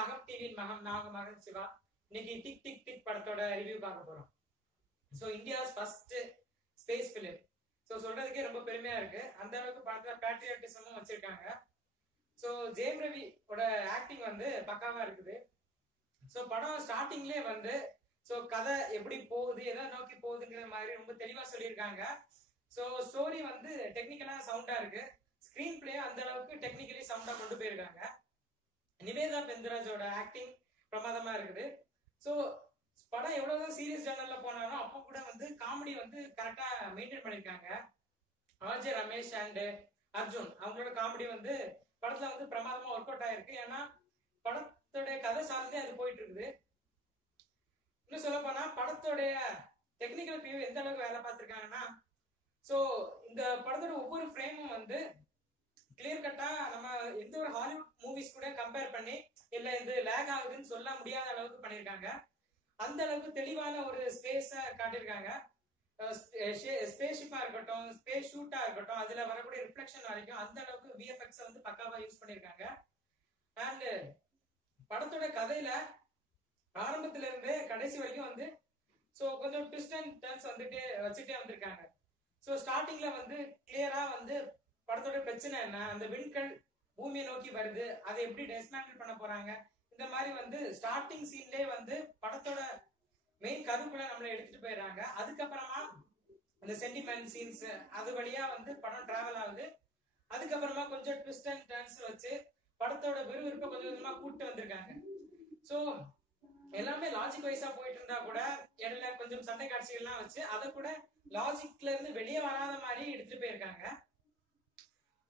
அகம் டிவியின் மகன் நாங்க மகன் சிவா. இன்னைக்கு டிக் டிக் டிக் படத்தோட ரிவ்யூ பார்க்க போறோம். So India's first space film. So சொல்றதுக்கே ரொம்ப பெருமையா இருக்கு. அந்த அளவுக்கு படத்துல பேட்ரியாட்டிசமும் வச்சிருக்காங்க. ஸோ ஜெயம் ரவியோட ஆக்டிங் வந்து பக்காவா இருக்குது. ஸோ படம் ஸ்டார்டிங்லேயே வந்து ஸோ கதை எப்படி போகுது, எதை நோக்கி போகுதுங்கிற மாதிரி ரொம்ப தெளிவா சொல்லியிருக்காங்க. ஸோ ஸ்டோரி வந்து டெக்னிக்கலா சவுண்டா இருக்கு. ஸ்கிரீன் பிளே அந்த அளவுக்கு டெக்னிக்கலி சவுண்டா கொண்டு போயிருக்காங்க. நிவேதா பெந்தராஜோட ஆக்டிங் பிரமாதமா இருக்குது. ஸோ படம் எவ்வளவுதான் சீரியஸ் ஜேர்னல்ல போனாலும் அப்போ கூட வந்து காமெடி வந்து கரெக்டா மெயின்டைன் பண்ணிருக்காங்க. ஆர்ஜே ரமேஷ் அண்ட் அர்ஜுன் அவங்களோட காமெடி வந்து படத்துல வந்து பிரமாதமா ஒர்க் அவுட் ஆயிருக்கு. ஏன்னா படத்தோட கதை சார்ந்தே அது போயிட்டு இருக்குது. இன்னும் சொல்ல போனா படத்தோடைய டெக்னிக்கல் வியூ எந்த அளவுக்கு வேலை பார்த்திருக்காங்கன்னா, ஸோ இந்த படத்தோட ஒவ்வொரு ஃப்ரேமும் வந்து கிளியர் கட்டா நம்ம எந்த ஒரு ஹாலிவுட் மூவிஸ் கூட கம்பேர் பண்ணி இல்ல இது லேக் ஆகுதுன்னு சொல்ல முடியாத அளவுக்கு பண்ணியிருக்காங்க. அந்த அளவுக்கு தெளிவான ஒரு ஸ்பேஸ காட்டியிருக்காங்க. ஸ்பேஸ் ஷிப்பா இருக்கட்டும், ஸ்பேஸ் ஷூட்டா இருக்கட்டும், அதுல வரக்கூடிய ரிஃப்ளெக்ஷன் வரைக்கும் அந்த அளவுக்கு விஎஃப்எக்ஸ் வந்து பக்காவா யூஸ் பண்ணியிருக்காங்க. அண்ட் படத்தோட கதையில ஆரம்பத்துல இருந்து கடைசி வரைக்கும் வந்து ஸோ கொஞ்சம் ட்விஸ்ட் அண்ட் டர்ன்ஸ் வந்துட்டு வச்சுட்டே வந்திருக்காங்க. ஸோ ஸ்டார்டிங்ல வந்து கிளியரா வந்து படத்தோட பிரச்சனை என்ன, அந்த விண்கல் பூமியை நோக்கி வருது, அதை எப்படி டிஸ்மேண்டில் பண்ண போறாங்க, இந்த மாதிரி வந்து ஸ்டார்டிங் சீன்லேயே வந்து படத்தோட மெயின் கருக்குள்ள நம்மளை எடுத்துட்டு போயிடுறாங்க. அதுக்கப்புறமா அந்த சென்டிமெண்ட் சீன்ஸ் அது வழியா வந்து படம் டிராவல் ஆகுது. அதுக்கப்புறமா கொஞ்சம் ட்விஸ்ட் அண்ட் டர்ன்ஸ் வச்சு படத்தோட விறுவிறுப்பை கொஞ்சம் கொஞ்சமா கூப்பிட்டு வந்திருக்காங்க. ஸோ எல்லாமே லாஜிக் வைஸா போயிட்டு இருந்தா கூட இடையில கொஞ்சம் சண்டை காட்சிகள்லாம் வச்சு அதை கூட லாஜிக்ல இருந்து வெளியே வராத மாதிரி எடுத்துட்டு போயிருக்காங்க.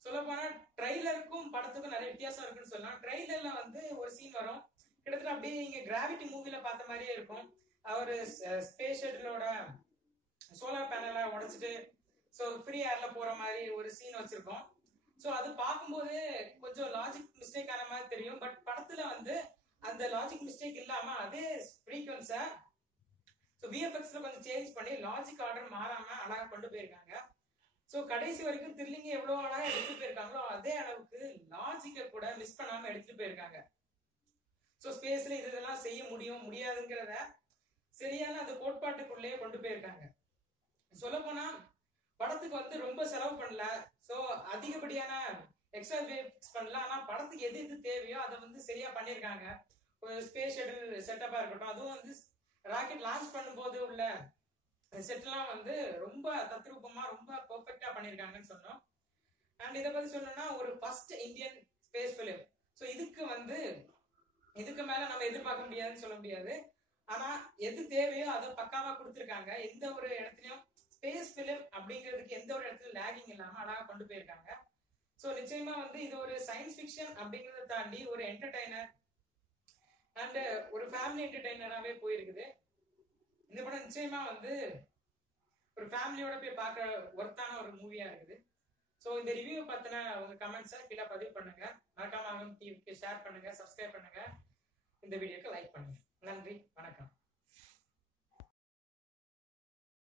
சொல்ல போனா ட்ரெய்லருக்கும் படத்துக்கும் நிறைய வித்தியாசம் இருக்குன்னு சொல்லலாம். ட்ரெய்லர்ல வந்து ஒரு சீன் வரும், கிட்டத்தட்ட அப்படியே இங்க கிராவிட்டி மூவில பார்த்த மாதிரியே இருக்கும். ஒரு ஸ்பேஸ் ஷட்டிலோட சோலார் பேனலை உடைச்சிட்டு ஸோ ஃப்ரீ ஏர்ல போற மாதிரி ஒரு சீன் வச்சிருக்கோம். ஸோ அது பார்க்கும்போது கொஞ்சம் லாஜிக் மிஸ்டேக் ஆன மாதிரி தெரியும். பட் படத்துல வந்து அந்த லாஜிக் மிஸ்டேக் இல்லாம அதே ஃப்ரீக்வன்ஸை ஸோ விஎஃப்எக்ஸ்ல கொஞ்சம் சேஞ்ச் பண்ணி லாஜிக் ஆர்டர் மாறாம அழகா கொண்டு போயிருக்காங்க. ஸோ கடைசி வரைக்கும் த்ரில்லிங்க எவ்வளவு அழகா எடுத்துட்டு போயிருக்காங்களோ அதே அளவுக்கு லாஜிக்கை கூட மிஸ் பண்ணாம எடுத்துட்டு போயிருக்காங்க. ஸோ ஸ்பேஸ்ல இதெல்லாம் செய்ய முடியும் முடியாதுங்கிறத சரியான அந்த கோட்பாட்டுக்குள்ளேயே கொண்டு போயிருக்காங்க. சொல்ல போனா படத்துக்கு வந்து ரொம்ப செலவு பண்ணல, ஸோ அதிகப்படியான எக்ஸ்ட்ரா எஃபெக்ட்ஸ் பண்ணல. ஆனா படத்துக்கு எது எது தேவையோ அதை வந்து சரியா பண்ணியிருக்காங்க. ஒரு ஸ்பேஸ் ஷட்டில் செட்டப்பா இருக்கட்டும், அதுவும் வந்து ராக்கெட் லான்ச் பண்ணும்போது உள்ள செட்லாம் வந்து ரொம்ப தத்ரூபமா ரொம்ப பெர்ஃபெக்டா பண்ணியிருக்காங்கன்னு சொன்னோம். அண்ட் இதை பத்தி சொல்லணும்னா ஒரு first Indian space film. So இதுக்கு வந்து இதுக்கு மேல நம்ம எதிர்பார்க்க முடியாதுன்னு சொல்ல முடியாது. ஆனா எது தேவையோ அதை பக்காவா கொடுத்துருக்காங்க. எந்த ஒரு இடத்துலயும் ஸ்பேஸ் பிலிம் அப்படிங்கிறதுக்கு எந்த ஒரு இடத்துல லேகிங் இல்லாம அழகா கொண்டு போயிருக்காங்க. ஸோ நிச்சயமா வந்து இது ஒரு சயின்ஸ் ஃபிக்ஷன் அப்படிங்கிறத தாண்டி ஒரு என்டர்டைனர் அண்ட் ஒரு ஃபேமிலி என்டர்டைனராகவே போயிருக்குது. இந்த படம் நிச்சயமா வந்து ஒரு ஃபேமிலியோட போய் பார்க்குற ஒர்த்தான ஒரு மூவியா இருக்குது. ஸோ இந்த ரிவ்யூ பத்தின உங்க கமெண்ட்ஸை கீழே பதிவு பண்ணுங்க. மறக்காம டிவிக்கு ஷேர் பண்ணுங்க, சப்ஸ்கிரைப் பண்ணுங்க, இந்த வீடியோக்கு லைக் பண்ணுங்க. நன்றி, வணக்கம்.